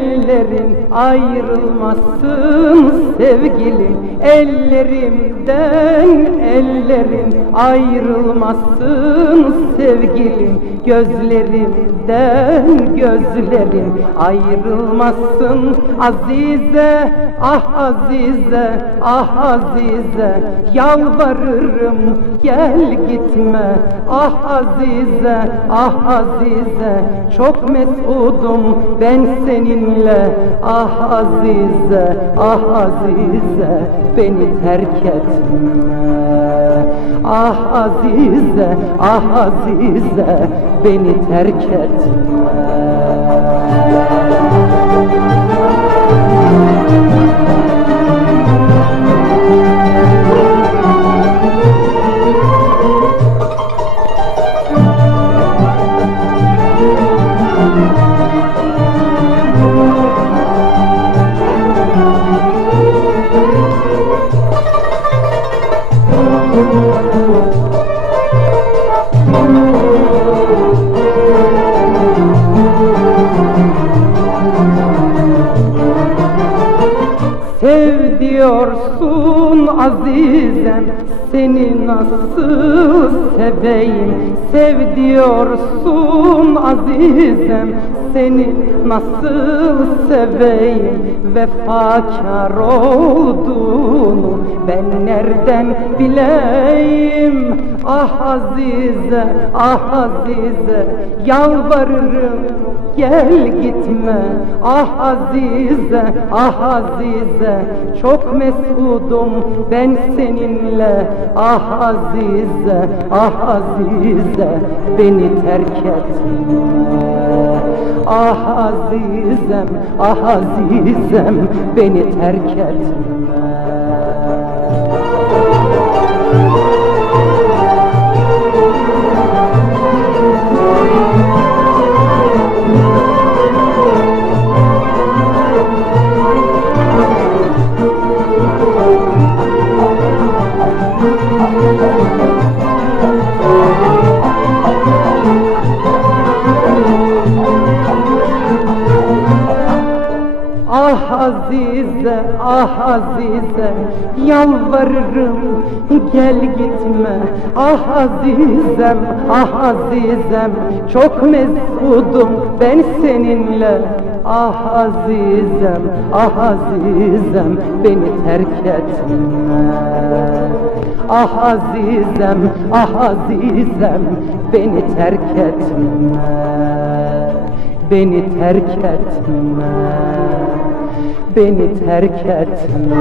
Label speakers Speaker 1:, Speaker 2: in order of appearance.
Speaker 1: ellerin ayrılmasın sevgilim Ellerimden ellerin ayrılmasın sevgilim Gözlerimden gözlerin ayrılmasın. Azize ah Azize ah Azize Yalvarırım gel gitme. Ah Azize ah Azize Çok mesudum ben seninle. Ah Azize ah Azize Beni terk etme. Ah Azize ah Azize Beni terk etme Sev diyorsun azizem Seni nasıl seveyim? Sev diyorsun azizem Seni nasıl seveyim? Vefakar olduğunu Ben nereden bileyim? Ah azize ah azize Yalvarırım gel gitme. Ah azize ah azize Çok mesudum ben seninle. Ah azize ah azize Beni terk etme. Ah azizem ah azizem Beni terk etme Azize, ah Azize Yalvarırım gel gitme. Ah Azizem, ah Azizem Çok mesudum ben seninle. Ah Azizem, ah Azizem Beni terk etme. Ah Azizem, ah Azizem Beni terk etme. Beni terk etme Beni terk etme